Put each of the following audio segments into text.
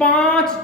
5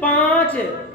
5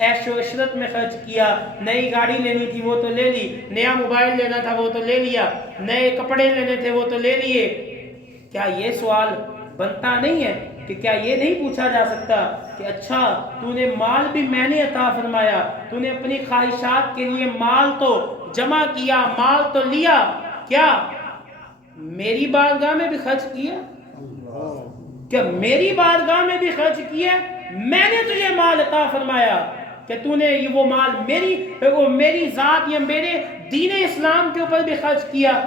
عیش و عشرت میں خرچ کیا، نئی گاڑی لینی تھی وہ تو لے لی، نیا موبائل لینا تھا وہ تو لے لیا، نئے کپڑے لینے تھے وہ تو لے لیے۔ کیا یہ سوال بنتا نہیں ہے کہ کیا یہ نہیں پوچھا جا سکتا کہ اچھا تو نے مال بھی میں نے عطا فرمایا، تو نے اپنی خواہشات کے لیے مال تو جمع کیا، مال تو لیا، کیا میری بارگاہ میں بھی خرچ کیا؟ کیا میری بارگاہ میں بھی خرچ کیا؟ میں نے تجھے مال عطا فرمایا کہ تو نے یہ وہ مال میری ذات یا میرے دین اسلام کے اوپر بھی خرچ کیا؟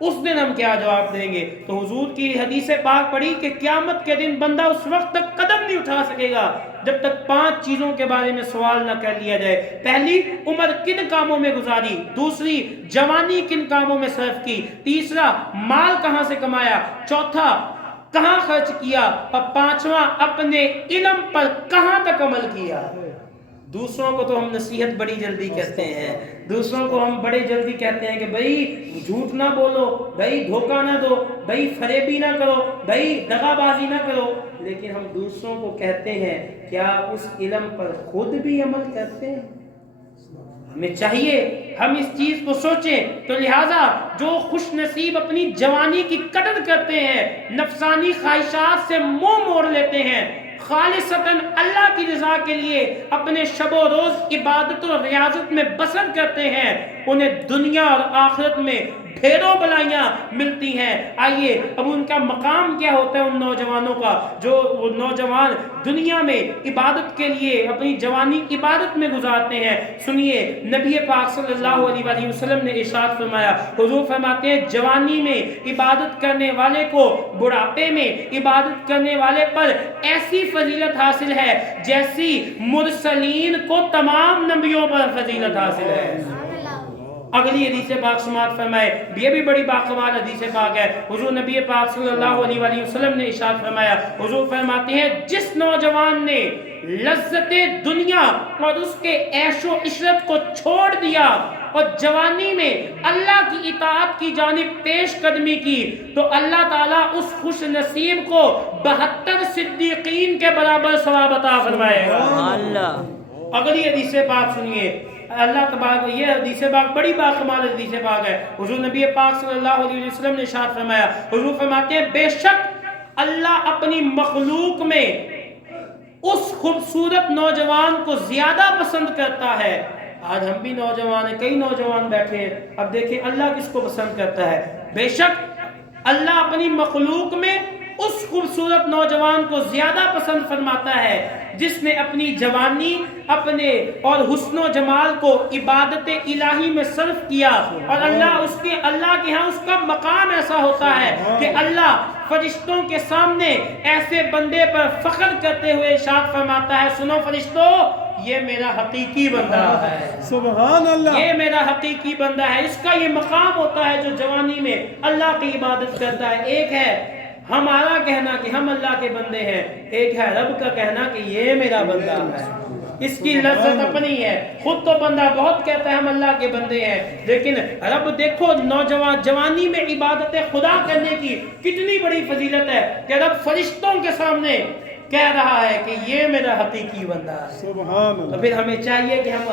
اس دن ہم کیا جواب دیں گے؟ تو حضور کی حدیث پاک پڑھی کہ قیامت کے دن بندہ اس وقت تک قدم نہیں اٹھا سکے گا جب تک 5 چیزوں کے بارے میں سوال نہ کر لیا جائے۔ پہلی، عمر کن کاموں میں گزاری، دوسری، جوانی کن کاموں میں صرف کی، تیسرا، مال کہاں سے کمایا، چوتھا، کہاں خرچ کیا، اور پانچواں، اپنے علم پر کہاں تک عمل کیا۔ دوسروں کو تو ہم نصیحت بڑی جلدی کہتے ہیں، دوسروں کو ہم بڑے جلدی کہتے ہیں کہ بھائی جھوٹ نہ بولو، بھائی دھوکہ نہ دو، بھائی فریبی نہ کرو، بھائی دغا بازی نہ کرو، لیکن ہم دوسروں کو کہتے ہیں کیا اس علم پر خود بھی عمل کرتے ہیں؟ ہمیں چاہیے ہم اس چیز کو سوچیں۔ تو لہٰذا جو خوش نصیب اپنی جوانی کی قدر کرتے ہیں، نفسانی خواہشات سے منہ موڑ لیتے ہیں، خالصتاً اللہ کی رضا کے لیے اپنے شب و روز عبادت و ریاضت میں بسر کرتے ہیں، انہیں دنیا اور آخرت میں ڈھیروں بلائیاں ملتی ہیں۔ آئیے اب ان کا مقام کیا ہوتا ہے ان نوجوانوں کا، جو وہ نوجوان دنیا میں عبادت کے لیے اپنی جوانی عبادت میں گزارتے ہیں۔ سنیے نبی پاک صلی اللہ علیہ وآلہ وسلم نے ارشاد فرمایا، حضور فرماتے ہیں جوانی میں عبادت کرنے والے کو بڑھاپے میں عبادت کرنے والے پر ایسی فضیلت حاصل ہے جیسی مرسلین کو تمام نبیوں پر فضیلت حاصل ہے۔ اگلی حدیث پاک سماعت فرمائے، یہ بھی بڑی باکمال حدیث پاک ہے۔ حضور نبی پاک صلی اللہ علیہ وآلہ وسلم نے ارشاد فرمایا، حضور فرماتے ہیں جس نوجوان نے لذت دنیا اور اس کے عیش و عشرت کو چھوڑ دیا اور جوانی میں اللہ کی اطاعت کی جانب پیش قدمی کی تو اللہ تعالیٰ اس خوش نصیب کو 72 صدیقین کے برابر ثواب عطا فرمائے گا۔ اگلی حدیث پاک سنیے، اللہ تبارک، یہ حدیث پاک بڑی باکمال حدیث پاک ہے۔ حضور نبی پاک صلی اللہ علیہ وسلم نے ارشاد فرمایا، حضور فرماتے ہیں بے شک اللہ اپنی مخلوق میں اس خوبصورت نوجوان کو زیادہ پسند کرتا ہے۔ آج ہم بھی نوجوان ہیں، کئی نوجوان بیٹھے ہیں، اب دیکھیں اللہ کس کو پسند کرتا ہے۔ بے شک اللہ اپنی مخلوق میں اس خوبصورت نوجوان کو زیادہ پسند فرماتا ہے جس نے اپنی جوانی اپنے اور حسن و جمال کو عبادت الہی میں صرف کیا، اور اللہ کے ہاں اس کا مقام ایسا ہوتا ہے کہ اللہ فرشتوں کے سامنے ایسے بندے پر فخر کرتے ہوئے ارشاد فرماتا ہے، سنو فرشتوں، یہ میرا حقیقی بندہ ہے، سبحان اللہ، یہ میرا حقیقی بندہ ہے۔ اس کا یہ مقام ہوتا ہے جو جوانی میں اللہ کی عبادت کرتا ہے۔ ایک ہے ہمارا کہنا کہ ہم اللہ کے بندے ہیں، ایک ہے رب کا کہنا کہ یہ میرا بندہ ہے۔ اس کی لذت اپنی ہے، خود تو بندہ بہت کہتا ہے ہم اللہ کے بندے ہیں، لیکن رب دیکھو نوجوان جوانی میں عبادت خدا کرنے کی کتنی بڑی فضیلت ہے کہ رب فرشتوں کے سامنے کہہ رہا ہے کہ یہ میرا حقیقی بندہ ہے، سبحان اللہ۔ تو پھر ہمیں چاہیے کہ ہم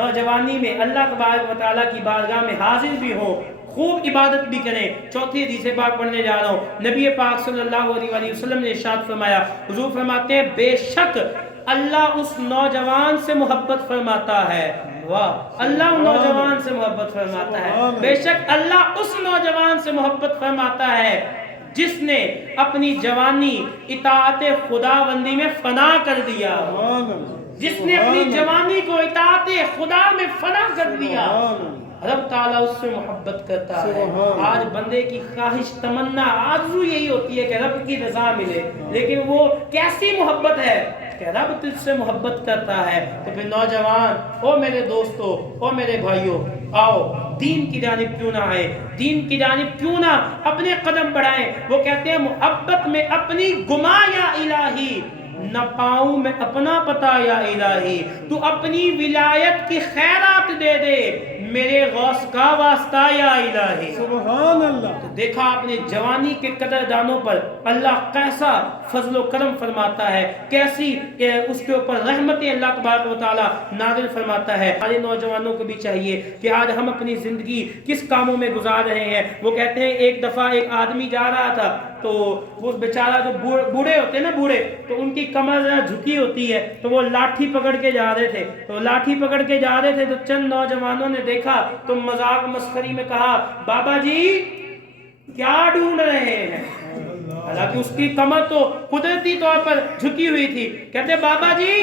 نوجوانی میں اللہ تبارک و تعالیٰ کی بارگاہ میں حاضر بھی ہوں، خوب عبادت بھی کریں۔ چوتھی حدیث پاک پڑھنے جا رہا ہوں، نبی پاک صلی اللہ علیہ وآلہ وسلم نے ارشاد فرمایا، حضور فرماتے ہیں بے شک اللہ اس نوجوان سے محبت فرماتا ہے، واہ، اللہ نوجوان سے محبت فرماتا ہے، بے شک اللہ اس نوجوان سے محبت فرماتا ہے جس نے اپنی جوانی اطاعت خداوندی میں فنا کر دیا، جس نے اپنی جوانی کو اطاعت خدا میں فنا کر دیا، رب تعالیٰ اس سے محبت کرتا ہے۔ آج بندے کی خواہش، تمنا، آرزو یہی ہوتی ہے کہ رب کی رضا ملے، لیکن وہ کیسی محبت ہے کہ رب تجھ سے محبت کرتا ہے۔ تو پھر نوجوان، او میرے دوستو، او میرے بھائیو، آؤ دین کی جانب کیوں نہ آئے، دین کی جانب کیوں نہ اپنے قدم بڑھائیں۔ وہ کہتے ہیں محبت میں اپنی گما یا الہی، نہ پاؤں میں اپنا پتہ یا الہی، تو اپنی ولایت کی خیرات دے دے میرے غوث کا واسطہ یا الہی۔ سبحان اللہ۔ تو دیکھا آپ نے جوانی کے قدردانوں پر اللہ کیسا فضل و کرم فرماتا ہے، کیسی اس کے اوپر رحمت اللہ تبارک و تعالی نازل فرماتا ہے۔ ہمارے نوجوانوں کو بھی چاہیے کہ آج ہم اپنی زندگی کس کاموں میں گزار رہے ہیں۔ وہ کہتے ہیں ایک دفعہ ایک آدمی جا رہا تھا تو وہ بیچارہ جو بوڑھے ہوتے ہیں نا، بوڑھے تو ان کی کمر جھکی ہوتی ہے، تو وہ لاٹھی پکڑ کے جا رہے تھے، تو لاٹھی پکڑ کے جا رہے تھے تو چند نوجوانوں نے دیکھا تو مذاق مسخری میں کہا بابا جی کیا ڈھونڈ رہے ہیں، حالانکہ اس کی کمر تو قدرتی طور پر جھکی ہوئی تھی۔ کہتے بابا جی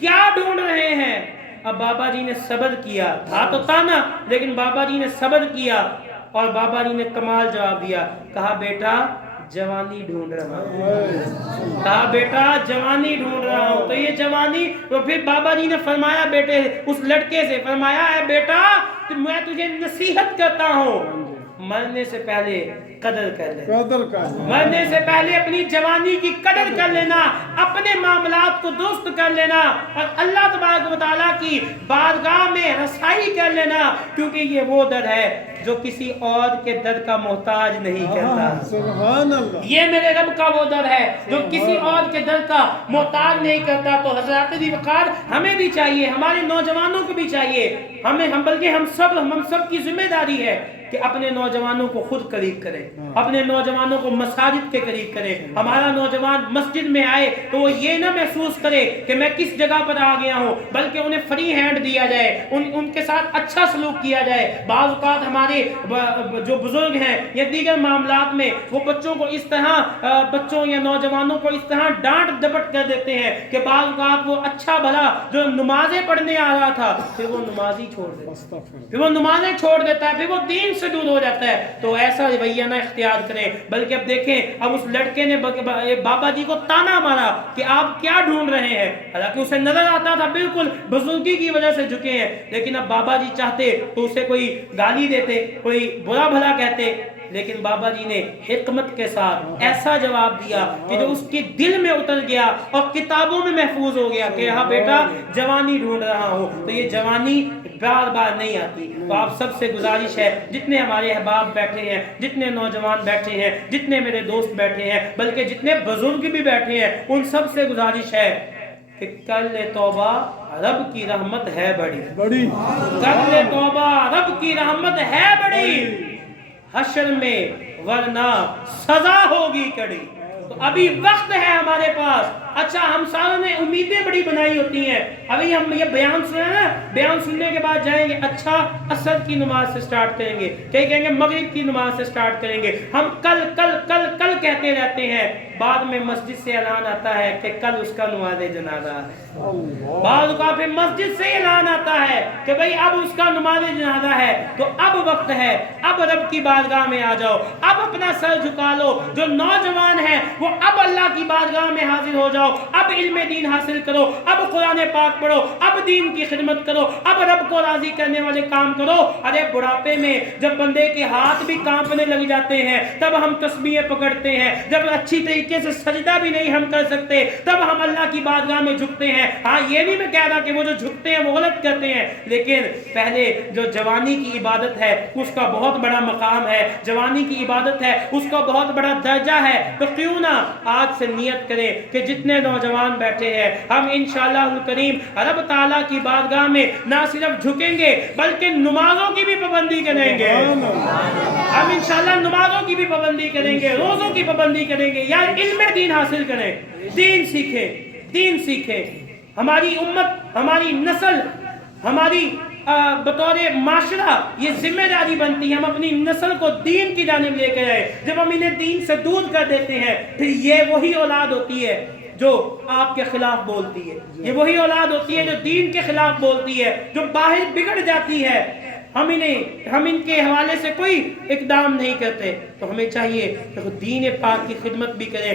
کیا ڈھونڈ رہے ہیں؟ اب بابا جی نے صبر کیا، تھا تو تانا لیکن بابا جی نے صبر کیا اور بابا جی نے کمال جواب دیا، کہا بیٹا جوانی ڈھونڈ رہا ہوں، کہا بیٹا جوانی ڈھونڈ رہا ہوں۔ تو یہ جوانی، تو پھر بابا جی نے فرمایا بیٹے اس لڑکے سے، فرمایا اے بیٹا میں تجھے نصیحت کرتا ہوں، مرنے سے پہلے قدر کر لینا، مرنے سے پہلے اپنی جوانی کی قدر کر لینا، اپنے معاملات کو درست کر لینا اور اللہ تبارک و تعالیٰ کی بارگاہ میں رسائی کر لینا، کیونکہ یہ وہ در ہے جو کسی اور کے در کا محتاج نہیں کرتا۔ سبحان اللہ۔ یہ میرے رب کا وہ در ہے جو کسی اور کے در کا محتاج نہیں کرتا۔ تو حضرات ذی وقار ہمیں بھی چاہیے، ہمارے نوجوانوں کو بھی چاہیے، بلکہ ہم سب کی ذمہ داری ہے کہ اپنے نوجوانوں کو خود قریب کریں، اپنے نوجوانوں کو مساجد کے قریب کریں۔ ہمارا نوجوان مسجد میں آئے تو وہ یہ نہ محسوس کرے کہ میں کس جگہ پر آ گیا ہوں، بلکہ انہیں فری ہینڈ دیا جائے، ان کے ساتھ اچھا سلوک کیا جائے۔ بعض اوقات ہمارے جو بزرگ ہیں یا دیگر معاملات میں وہ بچوں کو اس طرح، بچوں یا نوجوانوں کو اس طرح ڈانٹ ڈپٹ کر دیتے ہیں کہ بعض اوقات وہ اچھا بھلا جو نمازیں پڑھنے آ رہا تھا پھر وہ نماز ہی چھوڑ دیتا ہے، پھر وہ نمازیں چھوڑ دیتا ہے، پھر وہ دین سے دور ہو جاتا ہے۔ تو ایسا رویہ نہ اختیار کریں، بلکہ اب دیکھیں اب اس لڑکے نے بابا جی کو تانا مارا کہ آپ کیا ڈھونڈ رہے ہیں، حالانکہ اسے نظر آتا تھا بالکل بزرگی کی وجہ سے جھکے ہیں، لیکن اب بابا جی چاہتے تو اسے کوئی گالی دیتے، کوئی برا بھلا کہتے، لیکن بابا جی نے حکمت کے ساتھ ایسا جواب دیا کہ جو اس کے دل میں اتر گیا اور کتابوں میں محفوظ ہو گیا کہ ہاں بیٹا جوانی ڈھونڈ رہا ہوں۔ تو یہ جوانی بار بار نہیں آتی۔ تو آپ سب سے گزارش ہے، جتنے ہمارے احباب بیٹھے ہیں، جتنے نوجوان بیٹھے ہیں، جتنے میرے دوست بیٹھے ہیں، بلکہ جتنے بزرگ بھی بیٹھے ہیں، ان سب سے گزارش ہے کہ کر لے توبہ رب کی رحمت ہے بڑی، کر لے توبہ رب کی رحمت ہے بڑی، حشر میں ورنہ سزا ہوگی کڑی۔ تو ابھی وقت ہے ہمارے پاس۔ اچھا ہم ساروں نے امیدیں بڑی بنائی ہوتی ہیں، ابھی ہم یہ بیان سنا نا، بیان سننے کے بعد جائیں گے اچھا عصر کی نماز سے سٹارٹ کریں گے، کہیں گے مغرب کی نماز سے سٹارٹ کریں گے، ہم کل کل کل کل کہتے رہتے ہیں، بعد میں مسجد سے اعلان آتا ہے کہ کل اس کا نماز جنازہ ہے، بعد کا پھر مسجد سے اعلان آتا ہے کہ بھئی اب اس کا نماز جنازہ ہے۔ تو اب وقت ہے، اب رب کی بارگاہ میں آ جاؤ، اب اپنا سر جھکا لو، جو نوجوان ہیں وہ اب اللہ کی بارگاہ میں حاضر ہو جاؤ، اب علم دین حاصل کرو، اب قرآن پاک پڑھو، اب دین کی خدمت کرو، اب رب کو راضی کرنے والے کام کرو۔ ارے بڑھاپے میں جب بندے کے ہاتھ بھی کانپنے لگ جاتے ہیں تب ہم تسبیحیں پکڑتے ہیں، جب اچھی طریقے سے سجدہ بھی نہیں ہم کر سکتے تب ہم اللہ کی بارگاہ میں جھکتے ہیں۔ ہاں یہ نہیں میں کہہ رہا کہ وہ جو جھکتے ہیں وہ غلط کرتے ہیں، لیکن پہلے جو جوانی کی عبادت ہے اس کا بہت بڑا مقام ہے، جوانی کی عبادت ہے اس کا بہت بڑا درجہ ہے۔ تو کیوں نہ آج سے نیت کریں کہ جتنے نوجوان بیٹھے ہیں ہم انشاءاللہ الکریم رب تعالیٰ کی بارگاہ میں نہ صرف جھکیں گے بلکہ نمازوں کی بھی پابندی کریں گے، ہم انشاءاللہ نمازوں کی بھی پابندی کریں گے، روزوں کی پابندی کریں گے، یا علم دین حاصل کریں، دین سیکھیں، دین سیکھیں۔ ہماری امت، ہماری نسل، ہماری بطور معاشرہ یہ ذمہ داری بنتی ہے ہم اپنی نسل کو دین کی جانب لے کر آئے۔ جب ہم انہیں دین سے دور کر دیتے ہیں پھر یہ وہی اولاد ہوتی ہے جو آپ کے خلاف بولتی ہے، یہ وہی اولاد ہوتی ہے جو دین کے خلاف بولتی ہے، جو باہر بگڑ جاتی ہے۔ ہم ان کے حوالے سے کوئی اقدام نہیں کرتے۔ تو ہمیں چاہیے کہ دین پاک کی خدمت بھی کریں،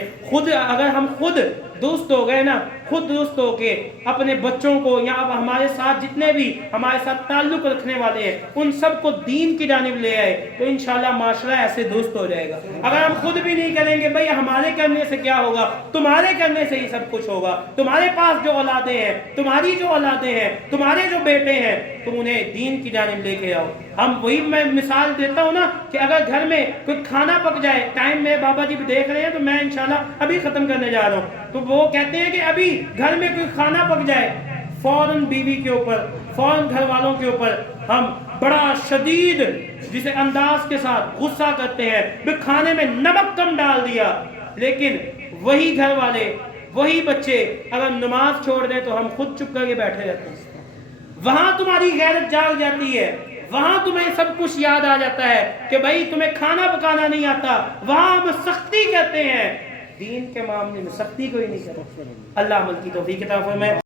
اگر ہم خود درست ہو گئے نا، خود درست ہو کے اپنے بچوں کو یا اب ہمارے ساتھ جتنے بھی ہمارے ساتھ تعلق رکھنے والے ہیں ان سب کو دین کی جانب لے آئے تو انشاءاللہ معاشرہ ایسے درست ہو جائے گا۔ اگر ہم خود بھی نہیں کریں گے بھئی ہمارے کرنے سے کیا ہوگا، تمہارے کرنے سے ہی سب کچھ ہوگا۔ تمہارے پاس جو اولادیں ہیں، تمہاری جو اولادیں ہیں، تمہارے جو بیٹے ہیں، تم انہیں دین کی جانب لے کے آؤ۔ ہم وہی میں مثال دیتا ہوں نا کہ اگر گھر میں کوئی کھانا پک جائے، ٹائم میں بابا جی دیکھ رہے ہیں تو میں انشاءاللہ ابھی ختم کرنے جا رہا ہوں، تو وہ کہتے ہیں کہ ابھی گھر میں کوئی کھانا پک جائے، فوراً بیوی کے اوپر، فوراً گھر والوں کے اوپر ہم بڑا شدید جسے انداز کے ساتھ غصہ کرتے ہیں کہ کھانے میں نمک کم ڈال دیا، لیکن وہی گھر والے، وہی بچے اگر نماز چھوڑ دیں تو ہم خود چپ کر کے بیٹھے رہتے ہیں۔ وہاں تمہاری غیرت جاگ جاتی ہے، وہاں تمہیں سب کچھ یاد آ جاتا ہے کہ بھائی تمہیں کھانا پکانا نہیں آتا، وہاں ہم سختی کرتے ہیں، دین کے معاملے میں سختی کوئی نہیں کرتے۔ اللہ عمل کی توفیق عطا فرمائے۔